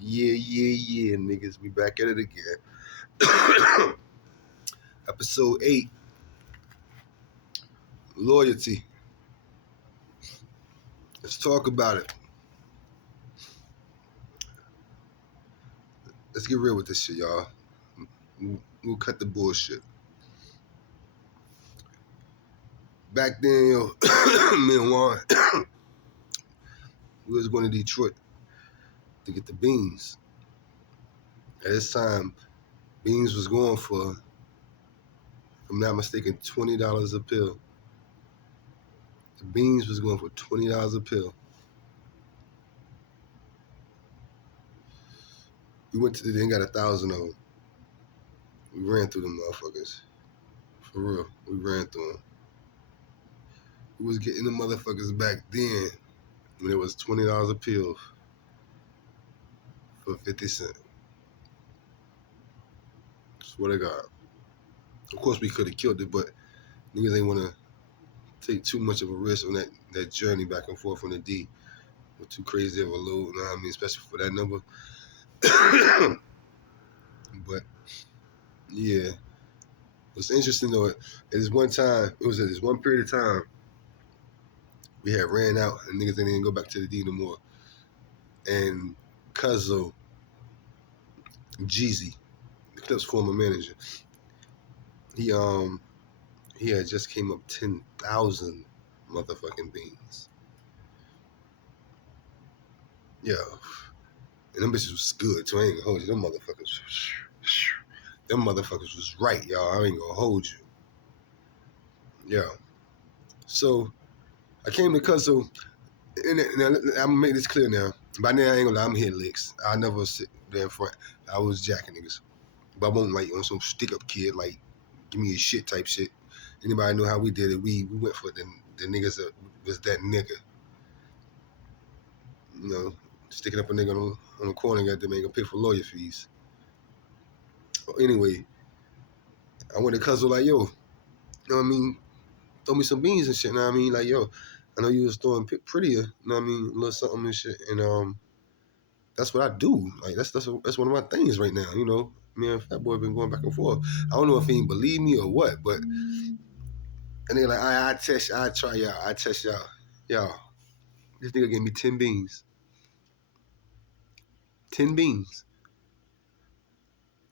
Yeah, niggas. We back at it again. Episode 8. Loyalty. Let's talk about it. Let's get real with this shit, y'all. We'll cut the bullshit. Back then, yo, me and Juan, we was going to Detroit to get the beans. At this time, beans was going for, if I'm not mistaken, $20 a pill. The beans was going for $20 a pill. We went to the, they got 1,000 of them. We ran through them motherfuckers. For real, we ran through them. We was getting the motherfuckers back then when it was $20 a pill for 50 cents. Swear to God. Of course, we could have killed it, but niggas ain't want to take too much of a risk on that journey back and forth from the D. With too crazy of a load, you know what I mean? Especially for that number. But, yeah. What's interesting, though, at this one time, it was at this one period of time, we had ran out, and niggas didn't even go back to the D no more. And Cuzzo, Jeezy, the Clip's former manager, he had just came up 10,000 motherfucking beans. Yo. And them bitches was good, too. I ain't gonna hold you. Them motherfuckers was right, y'all. I ain't gonna hold you. Yo. So, I came to Cuzzo, and I'm gonna make this clear now. By now, I ain't gonna lie, I'm hitting licks. I never sit there in front. I was jacking niggas. But I won't, like, on some stick-up kid, like, give me a shit type shit. Anybody know how we did it? We went for the niggas that was that nigga. You know, sticking up a nigga on the corner, got them ain't gonna pay for lawyer fees. Well, anyway, I went to Cuzzo like, yo, you know what I mean? Throw me some beans and shit, you know what I mean? Like, yo, I know you was throwing prettier, you know what I mean? A little something and shit. And that's what I do. Like, that's one of my things right now, you know? Me and Fat Boy been going back and forth. I don't know if he ain't believe me or what, but and they like, I try y'all, I test y'all. Y'all, this nigga gave me 10 beans. 10 beans.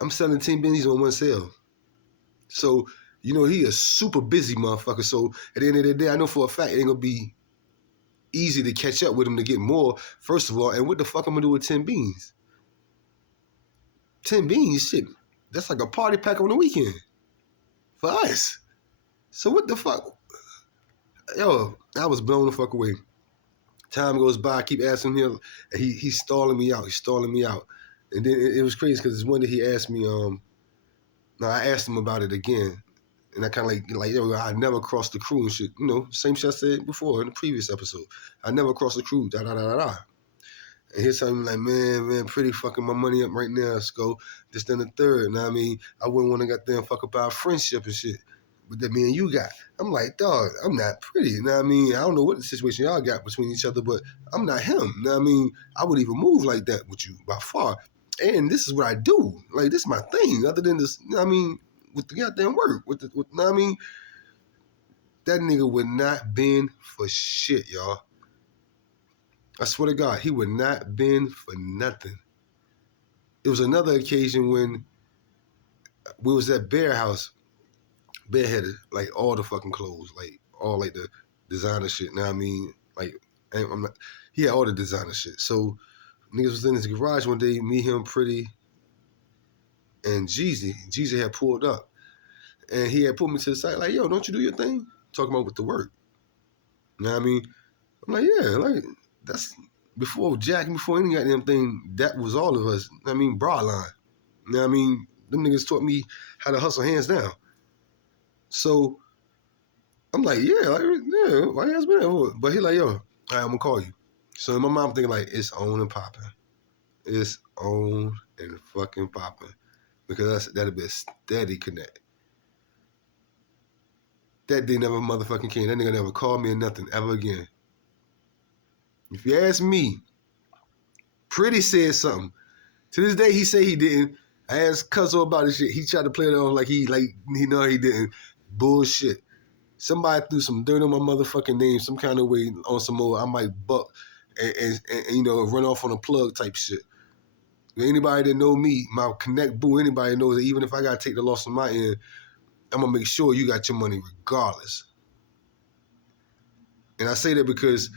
I'm selling 10 beans on one sale. So, you know, he a super busy motherfucker. So at the end of the day, I know for a fact it ain't gonna be easy to catch up with him to get more, first of all. And what the fuck I'm gonna do with 10 beans? 10 beans, shit. That's like a party pack on the weekend. For us. So what the fuck? Yo, I was blown the fuck away. Time goes by, I keep asking him, and he's stalling me out. And then it was crazy because one day he asked me, I asked him about it again. And I kind of like, yo, I never crossed the crew and shit. You know, same shit I said before in the previous episode. I never crossed the crew, da-da-da-da-da. And here's something like, man, pretty fucking my money up right now, Sco. This, then the third. You know what I mean? I wouldn't want to get there and fuck up our friendship and shit. But that me and you got. I'm like, dog, I'm not pretty. You know what I mean? I don't know what the situation y'all got between each other, but I'm not him. You know what I mean? I would even move like that with you by far. And this is what I do. Like, this is my thing. Other than this, you know what I mean? With the goddamn work. You know what I mean? That nigga would not bend for shit, y'all. I swear to God, he would not bend for nothing. It was another occasion when we was at Bear House. Bear had like all the fucking clothes, like all like the designer shit. Now I mean, like he had all the designer shit. So niggas was in his garage one day, me, him, Pretty, and Jeezy. Jeezy had pulled up, and he had pulled me to the side, like, yo, don't you do your thing? Talking about with the work. You know what I mean? I'm like, yeah, like that's before Jack, before any goddamn thing. That was all of us. I mean, broad line. You know what I mean? Them niggas taught me how to hustle hands down. So I'm like, yeah, why you ask me that? But he like, yo, all right, I'm gonna call you. So in my mind, I'm thinking like, it's on and popping. It's on and fucking popping. Because that'll be a steady connect. That day never motherfucking came. That nigga never called me or nothing ever again. If you ask me, Pretty said something. To this day, he say he didn't. I asked Cuzzo about this shit. He tried to play it off like he know he didn't. Bullshit. Somebody threw some dirt on my motherfucking name some kind of way on some more. I might buck and you know, run off on a plug type shit. Anybody that know me, my connect boo, anybody knows that even if I gotta take the loss on my end, I'm gonna make sure you got your money regardless. And I say that because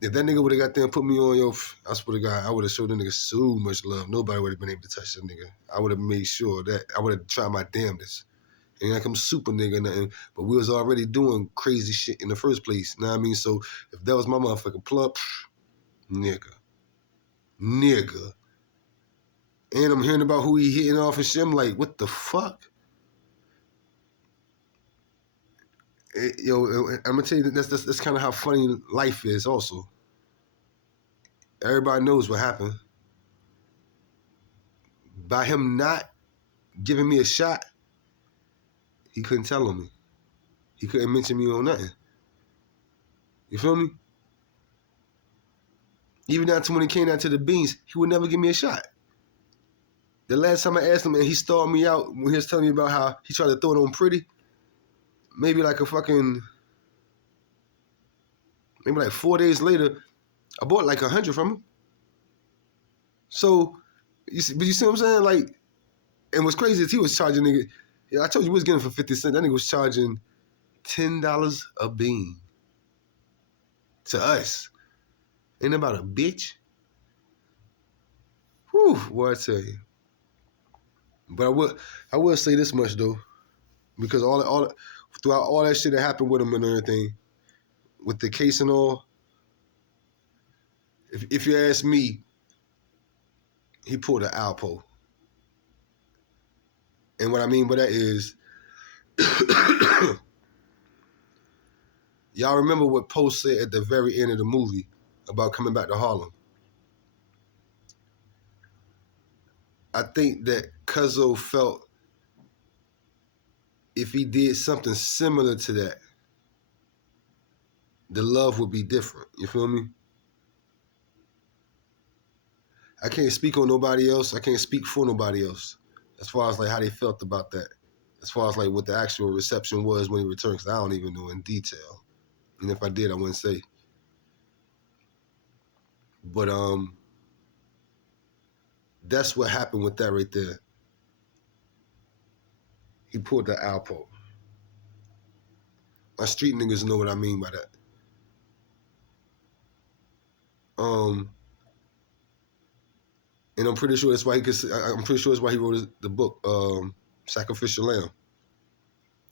if that nigga would have got there and put me on, I swear to God, I would have showed that nigga so much love. Nobody would have been able to touch that nigga. I would have made sure that I would have tried my damnedest. Ain't like I'm super nigga or nothing, but we was already doing crazy shit in the first place. You know what I mean? So if that was my motherfucking plug, nigga. And I'm hearing about who he hitting off and shit. I'm like, what the fuck? I'm gonna tell you that's kind of how funny life is. Also, everybody knows what happened. By him not giving me a shot, he couldn't tell on me. He couldn't mention me on nothing. You feel me? Even down to when it came down to the beans, he would never give me a shot. The last time I asked him, and he stalled me out when he was telling me about how he tried to throw it on Pretty, maybe like 4 days later, I bought like 100 from him. So, you see what I'm saying? Like, and what's crazy is he was charging nigga. Yeah, I told you we was getting for 50 cents. That nigga was charging $10 a bean to us. Ain't about a bitch. Whew, what I tell you. But I will say this much though, because throughout all that shit that happened with him and everything, with the case and all, if you ask me, he pulled an Alpo. And what I mean by that is, y'all remember what Post said at the very end of the movie about coming back to Harlem? I think that Cuzzo felt if he did something similar to that, the love would be different. You feel me? I can't speak on nobody else. I can't speak for nobody else as far as like how they felt about that. As far as like what the actual reception was when he returned, because I don't even know in detail. And if I did, I wouldn't say. But that's what happened with that right there. He pulled the Alpo. My street niggas know what I mean by that. And I'm pretty sure that's why he wrote the book, Sacrificial Lamb.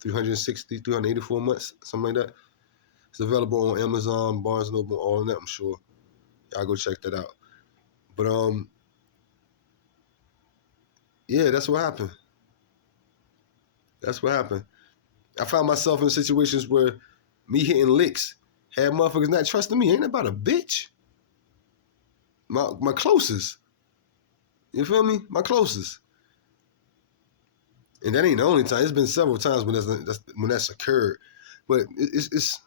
360, 384 months, something like that. It's available on Amazon, Barnes & Noble, all of that, I'm sure. Y'all go check that out. But yeah, that's what happened. That's what happened. I found myself in situations where me hitting licks had motherfuckers not trusting me. Ain't about a bitch. My closest. You feel me? My closest. And that ain't the only time. It's been several times when that's occurred. But it's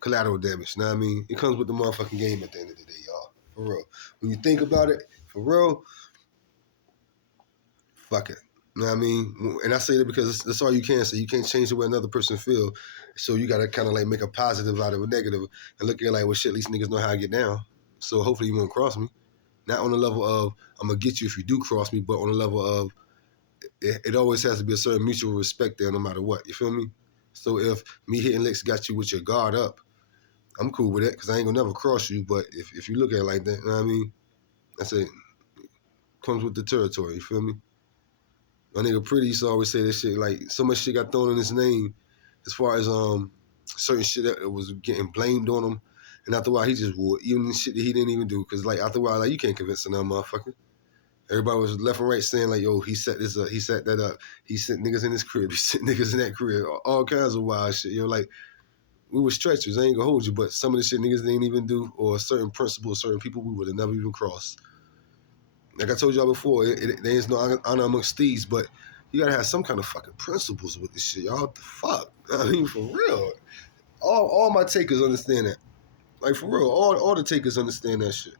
collateral damage. You know what I mean? It comes with the motherfucking game at the end of the day, y'all. For real. When you think about it, for real, fuck it. You know what I mean? And I say that because that's all you can say. You can't change the way another person feel. So you got to kind of like make a positive out of a negative and look at it like, well, shit, at least niggas know how I get down. So hopefully you won't cross me. Not on the level of, I'm going to get you if you do cross me, but on the level of, it always has to be a certain mutual respect there no matter what. You feel me? So if me hitting licks got you with your guard up, I'm cool with it because I ain't going to never cross you. But if you look at it like that, you know what I mean? I say, comes with the territory. You feel me? My nigga Pretty used to always say this shit, like, so much shit got thrown in his name as far as certain shit that was getting blamed on him. And after a while, he just would, even the shit that he didn't even do. Because, like, after a while, like, you can't convince another motherfucker. Everybody was left and right saying, like, yo, he set this up, he set that up. He sent niggas in his crib, he sent niggas in that crib. All kinds of wild shit. Yo, like, we were stretchers, I ain't gonna hold you, but some of the shit niggas didn't even do, or certain principles, certain people we would have never even crossed. Like I told y'all before, there is no honor amongst thieves, but you gotta have some kind of fucking principles with this shit, y'all. What the fuck? I mean, for real. All my takers understand that. Like, for real, all the takers understand that shit.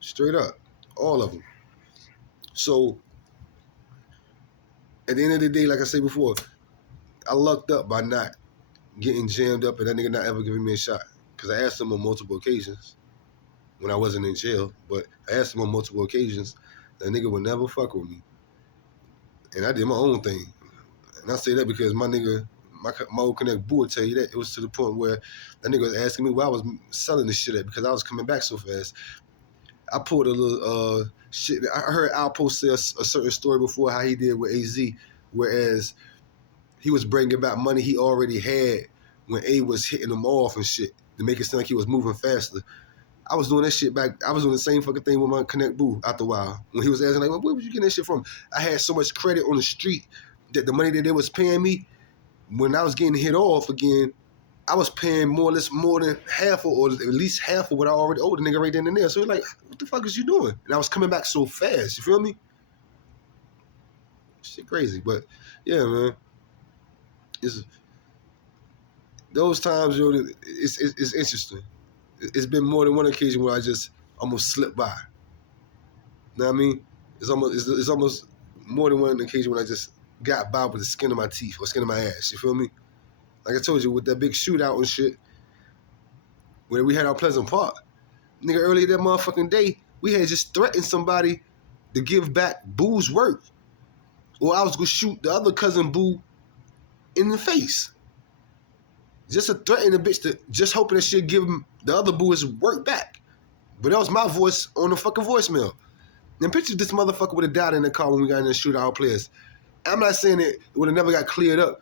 Straight up. All of them. So at the end of the day, like I said before, I lucked up by not getting jammed up and that nigga not ever giving me a shot. Because I asked him on multiple occasions when I wasn't in jail, but I asked him on multiple occasions, that nigga would never fuck with me. And I did my own thing. And I say that because my nigga, my old connect boo will tell you that. It was to the point where that nigga was asking me where I was selling this shit at because I was coming back so fast. I pulled a little shit. I heard Alpo say a certain story before how he did with AZ, whereas he was bringing back money he already had when A was hitting him off and shit to make it sound like he was moving faster. I was doing that shit back. I was doing the same fucking thing with my Connect Boo after a while. When he was asking, like, well, where was you getting that shit from? I had so much credit on the street that the money that they was paying me, when I was getting hit off again, I was paying more than half or at least half of what I already owed the nigga right then and there. So he's like, what the fuck is you doing? And I was coming back so fast. You feel me? Shit crazy. But yeah, man. It's those times, yo, it's interesting. It's been more than one occasion where I just almost slipped by. You know what I mean? It's almost more than one occasion when I just got by with the skin of my teeth or skin of my ass. You feel me? Like I told you, with that big shootout and shit, where we had our Pleasant Park, nigga, earlier that motherfucking day, we had just threatened somebody to give back Boo's work, or I was gonna shoot the other cousin Boo in the face. Just to threaten the bitch, to just hoping that she'd give him the other Boo his work back. But that was my voice on the fucking voicemail. And picture this motherfucker would have died in the car when we got in the shootout our players. I'm not saying it would have never got cleared up,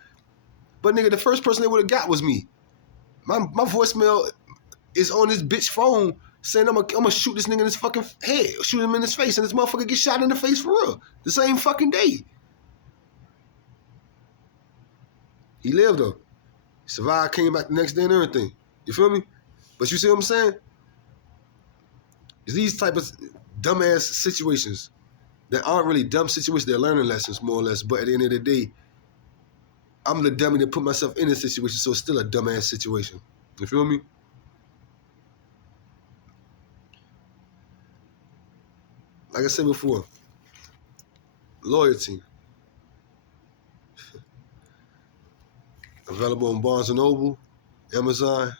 but nigga, the first person they would have got was me. My voicemail is on this bitch phone saying I'm gonna shoot this nigga in his fucking head, shoot him in his face, and this motherfucker get shot in the face for real. The same fucking day. He lived though. He survived, came back the next day and everything. You feel me? But you see what I'm saying? It's these type of dumbass situations that aren't really dumb situations, they're learning lessons more or less. But at the end of the day, I'm the dummy that put myself in this situation, so it's still a dumbass situation. You feel me? Like I said before, loyalty. Available on Barnes & Noble, Amazon,